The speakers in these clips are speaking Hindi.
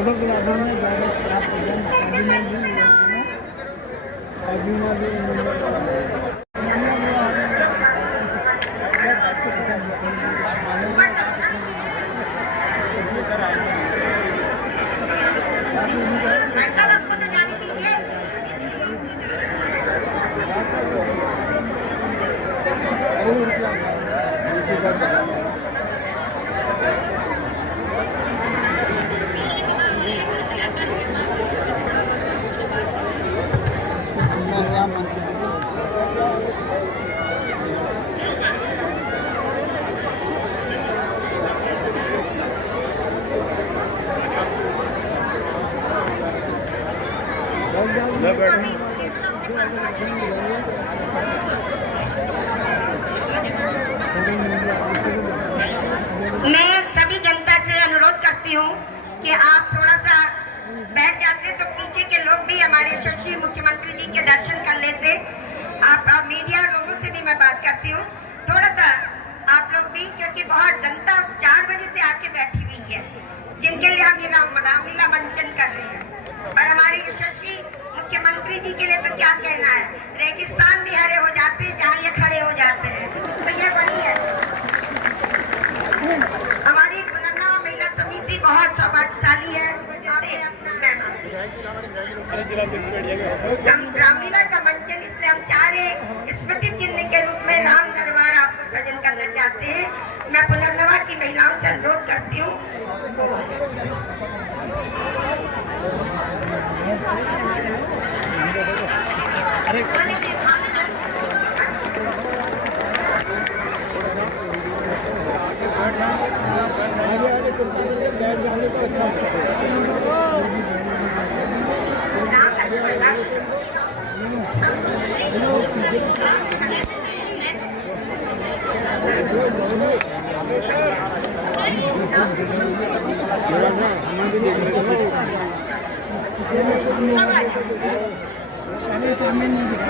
फोटोग्राफर ने ज़्यादा खराब प्रदान अभी में भी मैं सभी जनता से अनुरोध करती हूँ कि आप थोड़ा सा बैठ जाते तो पीछे के लोग भी हमारे यशस्वी मुख्यमंत्री जी के दर्शन कर लेते। आप मीडिया लोगों से भी मैं बात करती हूँ, थोड़ा सा आप लोग भी, क्योंकि बहुत जनता 4 बजे से आके बैठी हुई है, जिनके लिए हम ये रामलीला मंचन कर रहे हैं। और हमारे यशस्वी मुख्यमंत्री जी के लिए तो क्या कहना है, रेगिस्तान भी हरे हो जाते हैं जहाँ ये खड़े हो जाते हैं, तो ये वही है। हमारी पुनर्नवा महिला समिति बहुत सौभाग्यशाली है। हम रामलीला का मंचन इसलिए हम चाह रहे स्मृति चिन्ह के रूप में राम दरबार आपको प्रेजेंट करना चाहते हैं। मैं पुनर्नवा की महिलाओं से अनुरोध करती हूँ।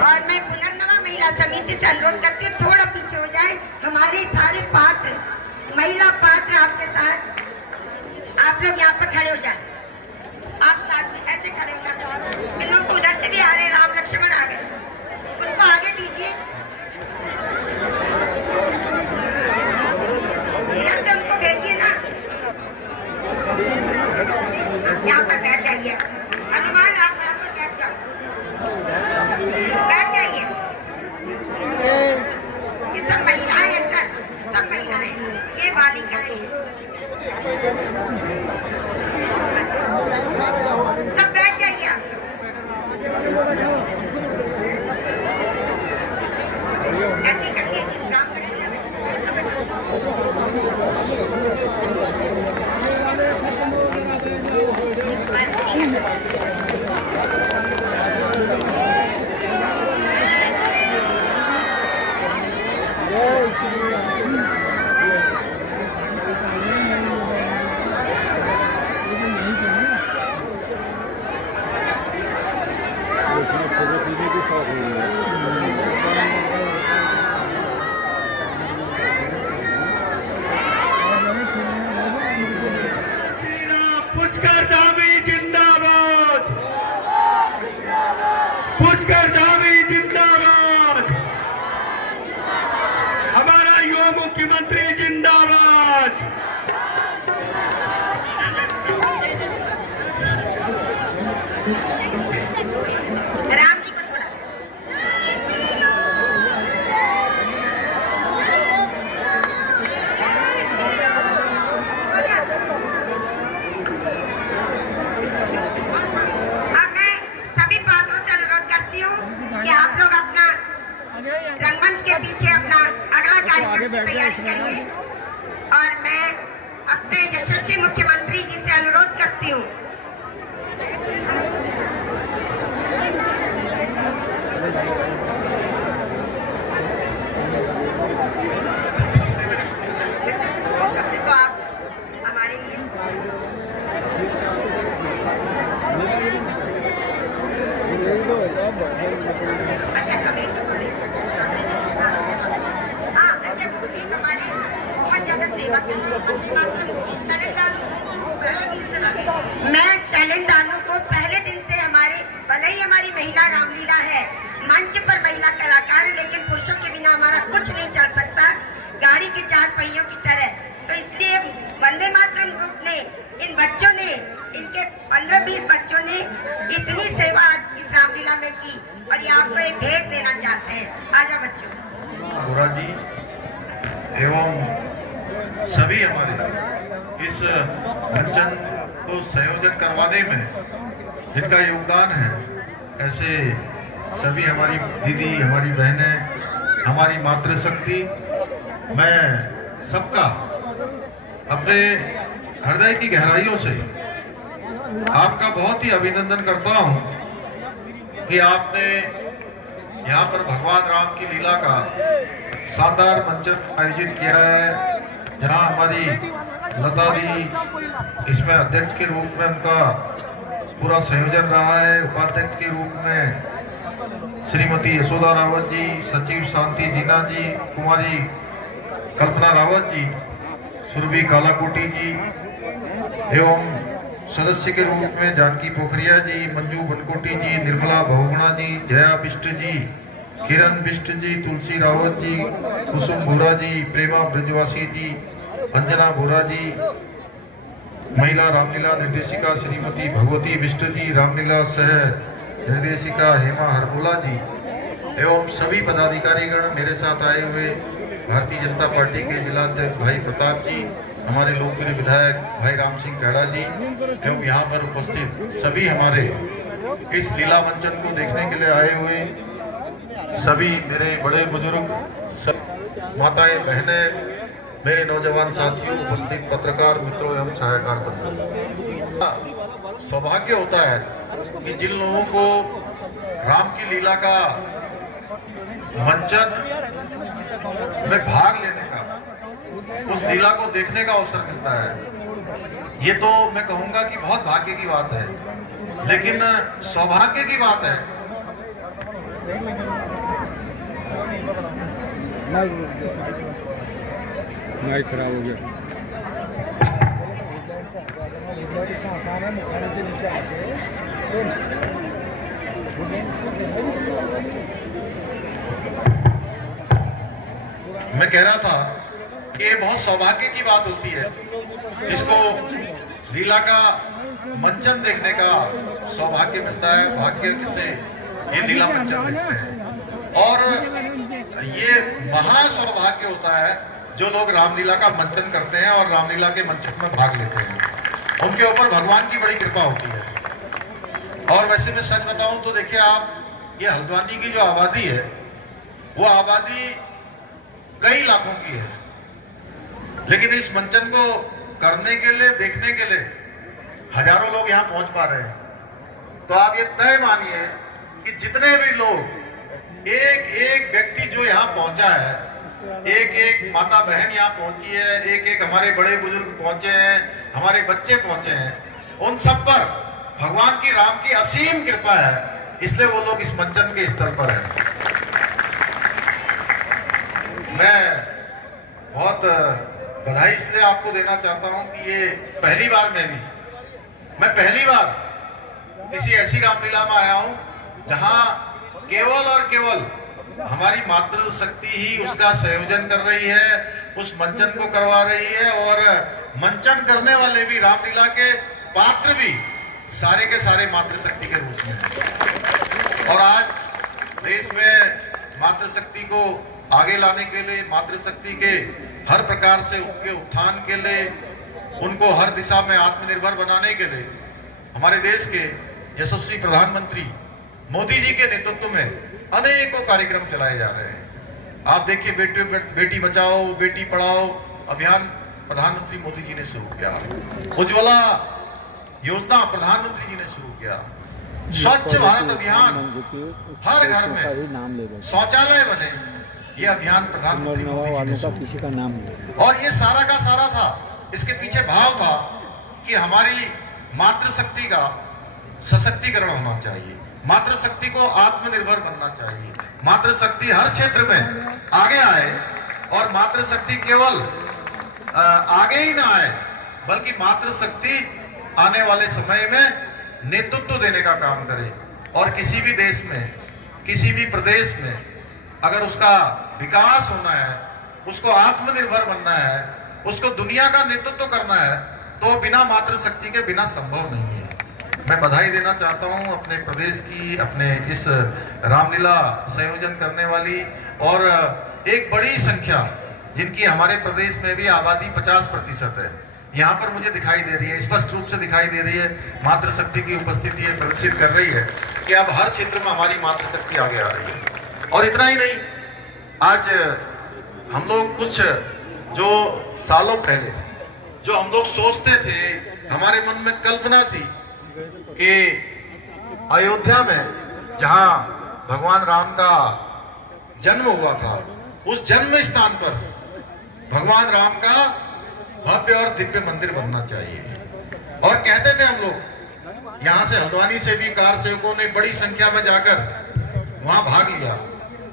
और मैं पुनर्नवा महिला समिति से अनुरोध करती हूँ थोड़ा पीछे हो जाए। हमारे सारे पात्र, महिला पात्र आपके साथ, आप लोग यहाँ पर खड़े हो जाए। आप साथ में ऐसे खड़े होना चाहो। इन लोगों को उधर से भी आ रहे, राम लक्ष्मण आ गए, उनको आगे दीजिए। इधर से उनको भेजिए ना। यहाँ पर बैठ जाइए। हनुमान आप यहाँ पर बैठ जाओ, बैठ जाइए। ये सब महिलाएं हैं सर, सब महिलाएं, ये बालिकाएं, सब बैठ जाइए आप। ऐसे करिए राम लक्ष्मण। मुख्यमंत्री जिंदाबाद। राम जी को थोड़ा अब मैं सभी पात्रों से अनुरोध करती हूँ कि आप लोग अपना रंगमंच के पीछे अपना अगला कार्यक्रम की तैयारी करिए। और मैं अपने यशस्वी मुख्यमंत्री जी से अनुरोध करती हूँ शब्द तो आप हमारे लिए अच्छा कभी तो पड़े। हाँ अच्छा बोलिए, हमारी बहुत ज्यादा सेवा करना, मैं शैलेंद्र दानू को पहले दिन से भले ही हमारी महिला रामलीला है, मंच पर महिला कलाकार है, लेकिन पुरुषों के बिना हमारा कुछ नहीं चल सकता, गाड़ी के चार पहियों की तरह। तो इसलिए वंदे मातरम ग्रुप ने, इन बच्चों ने, इनके 15-20 बच्चों ने इतनी सेवा इस रामलीला में की, और ये आपको एक भेंट देना चाहते हैं। आ जाओ बच्चों। बोरा जी एवं सभी हमारे इस मंचन को संयोजन करवाने में जिनका योगदान है, ऐसे सभी हमारी दीदी, हमारी बहनें, हमारी मातृशक्ति, मैं सबका अपने हृदय की गहराइयों से आपका बहुत ही अभिनंदन करता हूं कि आपने यहाँ पर भगवान राम की लीला का शानदार मंचन आयोजित किया है, जहाँ हमारी लता जी इसमें अध्यक्ष के रूप में उनका पूरा संयोजन रहा है, उपाध्यक्ष के रूप में श्रीमती यशोदा रावत जी, सचिव शांति जीना जी, कुमारी कल्पना रावत जी, सुरभि कालाकोटी जी, एवं सदस्य के रूप में जानकी पोखरिया जी, मंजू बनकोटी जी, निर्मला बहुगुणा जी, जया बिष्ट जी, किरण बिष्ट जी, तुलसी रावत जी, कुसुम बोरा जी, प्रेमा ब्रजवासी जी, अंजना बोरा जी, महिला रामलीला निर्देशिका श्रीमती भगवती बिष्ट जी, रामलीला सह निर्देशिका हेमा हरबोला जी, एवं सभी पदाधिकारीगण, मेरे साथ आए हुए भारतीय जनता पार्टी के जिला अध्यक्ष भाई प्रताप जी, हमारे लोकप्रिय विधायक भाई राम सिंह कैड़ा जी, एवं यहाँ पर उपस्थित सभी हमारे इस लीला मंचन को देखने के लिए आए हुए सभी मेरे बड़े बुजुर्ग, सब माताएं, बहनें, मेरे नौजवान साथियों, उपस्थित पत्रकार मित्रों एवं छायाकार बंधु, सौभाग्य होता है कि जिन लोगों को राम की लीला का मंचन में भाग लेने का, उस लीला को देखने का अवसर मिलता है, ये तो मैं कहूंगा कि बहुत भाग्य की बात है, लेकिन सौभाग्य की बात है माइक खराब हो गया। मैं कह रहा था कि ये बहुत सौभाग्य की बात होती है जिसको लीला का मंचन देखने का सौभाग्य मिलता है, भाग्य से ये लीला मंचन देखते हैं, और ये महा सौभाग्य होता है जो लोग रामलीला का मंचन करते हैं और रामलीला के मंचन में भाग लेते हैं, उनके ऊपर भगवान की बड़ी कृपा होती है। और वैसे मैं सच बताऊं तो देखिए आप, ये हल्द्वानी की जो आबादी है वो आबादी कई लाखों की है, लेकिन इस मंचन को करने के लिए, देखने के लिए हजारों लोग यहाँ पहुंच पा रहे हैं। तो आप ये तय मानिए कि जितने भी लोग, एक एक व्यक्ति जो यहाँ पहुंचा है, एक एक माता बहन यहाँ पहुंची है, एक एक हमारे बड़े बुजुर्ग पहुंचे हैं, हमारे बच्चे पहुंचे हैं, उन सब पर भगवान की, राम की असीम कृपा है, इसलिए वो लोग इस मंचन के स्तर पर हैं। मैं बहुत बधाई इसलिए आपको देना चाहता हूं कि ये पहली बार मैं पहली बार किसी ऐसी रामलीला में आया हूं जहां केवल और केवल हमारी मातृशक्ति ही उसका संयोजन कर रही है, उस मंचन को करवा रही है, और मंचन करने वाले भी, रामलीला के पात्र भी सारे के सारे मातृशक्ति के रूप में। और आज देश में मातृशक्ति को आगे लाने के लिए, मातृशक्ति के हर प्रकार से उनके उत्थान के लिए, उनको हर दिशा में आत्मनिर्भर बनाने के लिए हमारे देश के यशस्वी प्रधानमंत्री मोदी जी के नेतृत्व में अनेकों कार्यक्रम चलाए जा रहे हैं। आप देखिए, बेटी बचाओ बेटी पढ़ाओ अभियान प्रधानमंत्री मोदी जी ने शुरू किया, उज्ज्वला योजना प्रधानमंत्री जी ने शुरू किया, स्वच्छ भारत अभियान, हर घर में शौचालय बने, ये अभियान प्रधानमंत्री मोदी जी ने शुरू किया। और ये सारा का सारा था, इसके पीछे भाव था कि हमारी मातृशक्ति का सशक्तिकरण होना चाहिए, मातृशक्ति को आत्मनिर्भर बनना चाहिए, मातृशक्ति हर क्षेत्र में आगे आए, और मातृशक्ति केवल आगे ही ना आए बल्कि मातृशक्ति आने वाले समय में नेतृत्व देने का काम करे। और किसी भी देश में, किसी भी प्रदेश में अगर उसका विकास होना है, उसको आत्मनिर्भर बनना है, उसको दुनिया का नेतृत्व करना है, तो बिना मातृशक्ति के बिना संभव नहीं है। मैं बधाई देना चाहता हूं अपने प्रदेश की, अपने इस रामलीला संयोजन करने वाली और एक बड़ी संख्या जिनकी हमारे प्रदेश में भी आबादी 50% है, यहाँ पर मुझे दिखाई दे रही है, स्पष्ट रूप से दिखाई दे रही है। मातृशक्ति की उपस्थिति ये प्रदर्शित कर रही है कि अब हर क्षेत्र में हमारी मातृशक्ति आगे आ रही है। और इतना ही नहीं, आज हम लोग कुछ जो सालों पहले जो हम लोग सोचते थे, हमारे मन में कल्पना थी कि अयोध्या में जहां भगवान राम का जन्म हुआ था, उस जन्म स्थान पर भगवान राम का भव्य और दिव्य मंदिर बनना चाहिए। और कहते थे हम लोग, यहां से हल्द्वानी से भी कार सेवकों ने बड़ी संख्या में जाकर वहां भाग लिया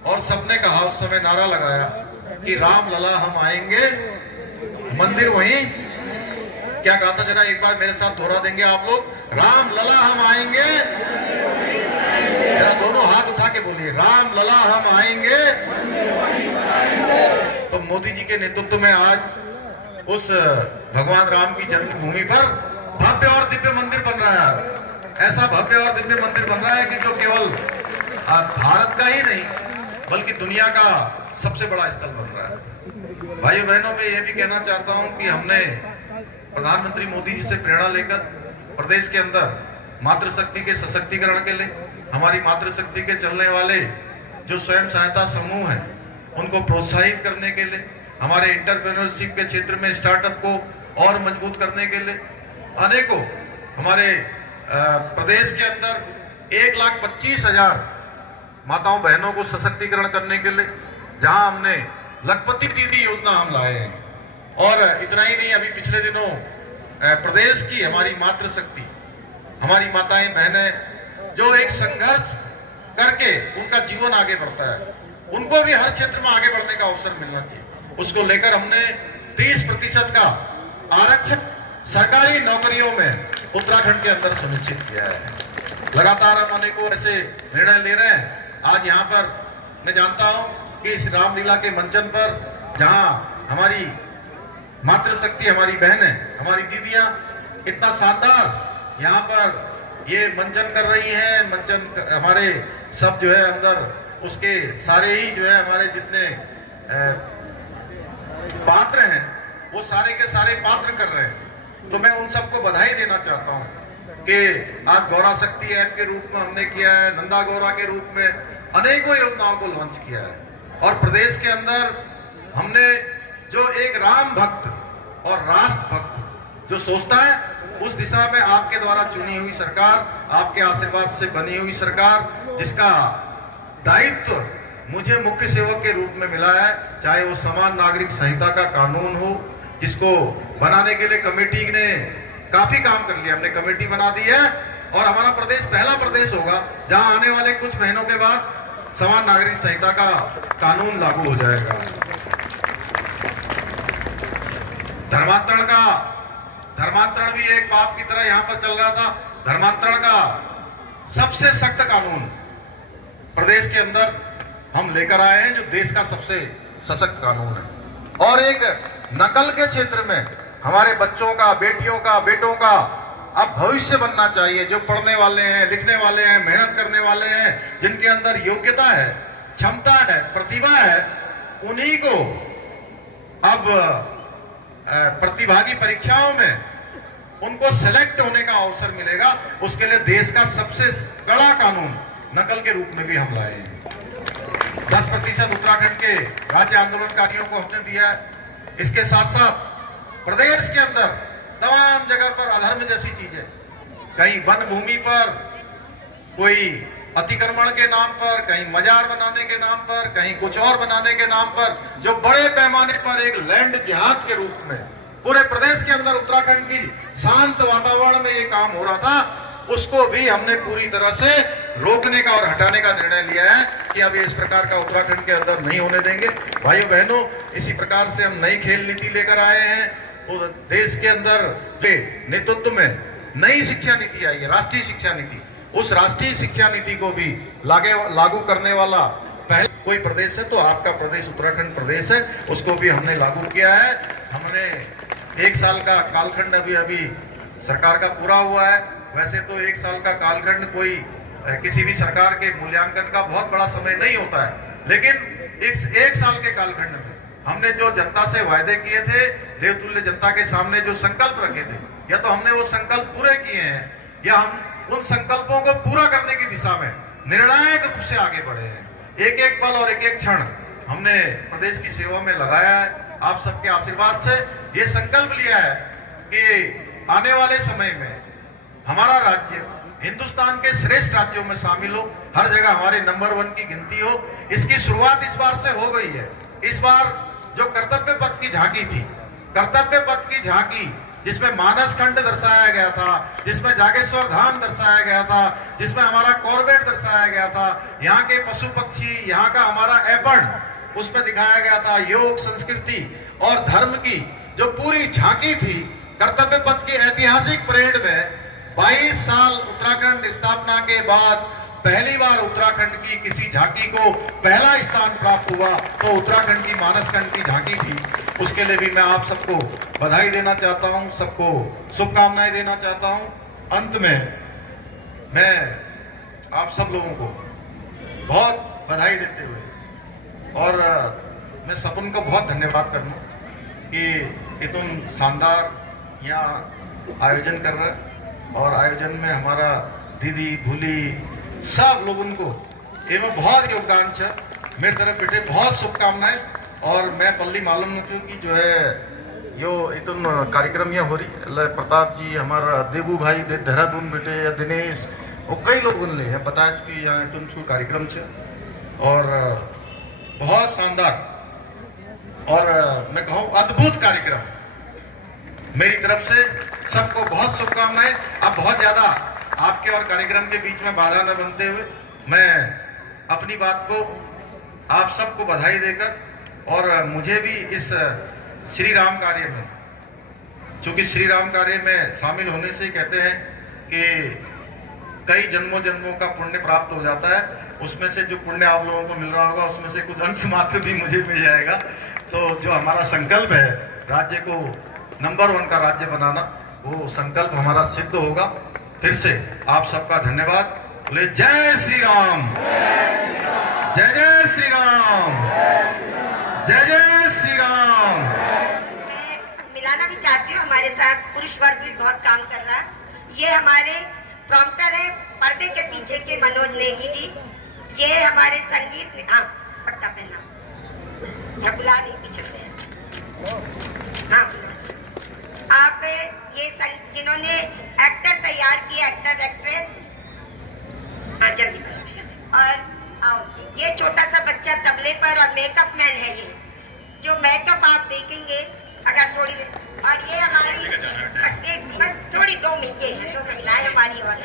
और सबने कहा, उस समय नारा लगाया कि राम लला हम आएंगे, मंदिर वहीं। क्या कहा था, जरा एक बार मेरे साथ दोहरा देंगे आप लोग, राम लला हम आएंगे। जरा दोनों हाथ उठा के बोलिए, राम लला हम आएंगे। तो मोदी जी के नेतृत्व में आज उस भगवान राम की जन्मभूमि पर भव्य और दिव्य मंदिर बन रहा है। ऐसा भव्य और दिव्य मंदिर बन रहा है कि जो केवल भारत का ही नहीं बल्कि दुनिया का सबसे बड़ा स्थल बन रहा है। भाइयों बहनों, मैं ये भी कहना चाहता हूं कि हमने प्रधानमंत्री मोदी जी से प्रेरणा लेकर प्रदेश के अंदर मातृशक्ति के सशक्तिकरण के लिए, हमारी मातृशक्ति के चलने वाले जो स्वयं सहायता समूह हैं उनको प्रोत्साहित करने के लिए, हमारे एंटरप्रेन्योरशिप के क्षेत्र में स्टार्टअप को और मजबूत करने के लिए अनेकों हमारे प्रदेश के अंदर 1,25,000 माताओं बहनों को सशक्तिकरण करने के लिए, जहां हमने लखपति दीदी योजना हम लाए हैं। और इतना ही नहीं, अभी पिछले दिनों प्रदेश की हमारी मातृशक्ति, हमारी माताएं बहनें जो एक संघर्ष करके उनका जीवन आगे बढ़ता है, उनको भी हर क्षेत्र में आगे बढ़ने का अवसर मिलना चाहिए। उसको लेकर हमने 30% का आरक्षण सरकारी नौकरियों में उत्तराखंड के अंदर सुनिश्चित किया है। लगातार हम अनेकों ऐसे निर्णय ले रहे हैं। आज यहाँ पर मैं जानता हूँ कि इस रामलीला के मंचन पर जहाँ हमारी मातृशक्ति, हमारी बहनें, हमारी दीदियाँ इतना शानदार यहाँ पर ये मंचन कर रही हैं, मंचन हमारे सब जो है अंदर उसके सारे ही जो है हमारे जितने पात्र हैं वो सारे के सारे पात्र कर रहे हैं। तो मैं उन सबको बधाई देना चाहता हूँ कि आज गौरा शक्ति ऐप के रूप में हमने किया है, नंदा गौरा के रूप में अनेकों योजनाओं को लॉन्च किया है। और प्रदेश के अंदर हमने जो एक राम भक्त और राष्ट्र भक्त जो सोचता है, उस दिशा में आपके द्वारा चुनी हुई सरकार, आपके आशीर्वाद से बनी हुई सरकार, जिसका दायित्व मुझे मुख्य सेवक के रूप में मिला है, चाहे वो समान नागरिक संहिता का कानून हो, जिसको बनाने के लिए कमेटी ने काफी काम कर लिया। हमने कमेटी बना दी है और हमारा प्रदेश पहला प्रदेश होगा जहां आने वाले कुछ महीनों के बाद समान नागरिक संहिता का कानून लागू हो जाएगा। धर्मांतरण भी एक पाप की तरह यहां पर चल रहा था। धर्मांतरण का सबसे सख्त कानून प्रदेश के अंदर हम लेकर आए हैं, जो देश का सबसे सशक्त कानून है। और एक नकल के क्षेत्र में हमारे बच्चों का, बेटियों का, बेटों का अब भविष्य बनना चाहिए। जो पढ़ने वाले हैं, लिखने वाले हैं, मेहनत करने वाले हैं, जिनके अंदर योग्यता है, क्षमता है, प्रतिभा है, उन्हीं को अब प्रतिभागी परीक्षाओं में उनको सेलेक्ट होने का अवसर मिलेगा। उसके लिए देश का सबसे कड़ा कानून नकल के रूप में भी हम लाए हैं। 10% उत्तराखंड के राज्य आंदोलनकारियों को हमने दिया है। इसके साथ साथ प्रदेश के अंदर तमाम जगह पर अधर्म जैसी चीजें, कहीं वन भूमि पर कोई अतिक्रमण के नाम पर, कहीं मजार बनाने के नाम पर, कहीं कुछ और बनाने के नाम पर, जो बड़े पैमाने पर एक लैंड जिहाद के रूप में पूरे प्रदेश के अंदर उत्तराखंड की शांत वातावरण में ये काम हो रहा था, उसको भी हमने पूरी तरह से रोकने का और हटाने का निर्णय लिया है कि अब इस प्रकार का उत्तराखंड के अंदर नहीं होने देंगे। भाइयों बहनों, इसी प्रकार से हम नई खेल नीति लेकर आए हैं। वो देश के अंदर जो नेतृत्व में नई शिक्षा नीति आई है, राष्ट्रीय शिक्षा नीति, उस राष्ट्रीय शिक्षा नीति को भी लागू करने वाला पहले कोई प्रदेश है तो आपका प्रदेश उत्तराखंड प्रदेश है, उसको भी हमने लागू किया है। हमने 1 साल का कालखंड अभी सरकार का पूरा हुआ है। वैसे तो 1 साल का कालखंड कोई किसी भी सरकार के मूल्यांकन का बहुत बड़ा समय नहीं होता है, लेकिन इस 1 साल के कालखंड में हमने जो जनता से वायदे किए थे, देवतुल्य जनता के सामने जो संकल्प रखे थे, या तो हमने वो संकल्प पूरे किए हैं या हम उन संकल्पों को पूरा करने की दिशा में निर्णायक रूप से आगे बढ़े हैं। एक एक पल और एक एक क्षण हमने प्रदेश की सेवा में लगाया है। आप सबके आशीर्वाद से ये संकल्प लिया है कि आने वाले समय में हमारा राज्य हिंदुस्तान के श्रेष्ठ राज्यों में शामिल हो, हर जगह हमारे नंबर 1 की गिनती हो। इसकी शुरुआत इस बार से हो गई है। इस बार जो कर्तव्य पथ की झांकी थी, कर्तव्य पथ की झांकी जिसमें मानस खंड दर्शाया गया था, जिसमें जागेश्वर धाम दर्शाया गया था, जिसमें हमारा कॉर्बेट दर्शाया गया था, यहाँ के पशु पक्षी, यहाँ का हमारा ऐपण उसमें दिखाया गया था, योग संस्कृति और धर्म की जो पूरी झांकी थी, कर्तव्य पथ की ऐतिहासिक परेड में 22 साल उत्तराखंड स्थापना के बाद पहली बार उत्तराखंड की किसी झांकी को पहला स्थान प्राप्त हुआ, तो उत्तराखंड की मानस खंड की झांकी थी। उसके लिए भी मैं आप सबको बधाई देना चाहता हूं, सबको शुभकामनाएं देना चाहता हूं। अंत में मैं आप सब लोगों को बहुत बधाई देते हुए और मैं सपन को बहुत धन्यवाद करना कि इतुम शानदार यहाँ आयोजन कर रहा है, और आयोजन में हमारा दीदी भूली सब लोगों को एवं बहुत योगदान है। मेरी तरफ बेटे बहुत शुभकामनाएं। और मैं पल्ली मालूम नहीं थी कि जो है यो इतन कार्यक्रम यहाँ हो रही प्रताप जी, हमारा देवू भाई देहरादून बेटे या दिनेश, वो कई लोग उनले हैं बताया कि यहाँ इतन को कार्यक्रम है और बहुत शानदार और मैं कहूँ अद्भुत कार्यक्रम। मेरी तरफ से सबको बहुत शुभकामनाएं। अब बहुत ज़्यादा आपके और कार्यक्रम के बीच में बाधा न बनते हुए मैं अपनी बात को आप सबको बधाई देकर और मुझे भी इस श्री राम कार्य में, चूँकि श्री राम कार्य में शामिल होने से कहते हैं कि कई जन्मों जन्मों का पुण्य प्राप्त हो जाता है, उसमें से जो पुण्य आप लोगों को मिल रहा होगा उसमें से कुछ अंश मात्र भी मुझे मिल जाएगा। तो जो हमारा संकल्प है राज्य को नंबर 1 का राज्य बनाना, वो संकल्प हमारा सिद्ध होगा। फिर से आप सबका धन्यवाद। बोले जय श्री राम, जय जय श्री राम, जय जय श्री राम। मैं मिलाना भी चाहती हूँ, हमारे साथ पुरुष वर्ग भी बहुत काम कर रहा है। ये हमारे प्रॉम्प्टर है पर्दे के पीछे के मनोज नेगी जी। ये हमारे संगीत, हाँ पट्टा पहना, बुला नहीं पीछे से, हाँ आप ये जिन्होंने एक्टर तैयार किए, एक्टर एक्ट्रेस, हाँ जल्दी बस। और ये छोटा सा बच्चा तबले पर और मेकअप मैन है। ये जो मेकअप आप देखेंगे अगर थोड़ी, और ये हमारी बस थोड़ी 2 महिलाएं हमारी और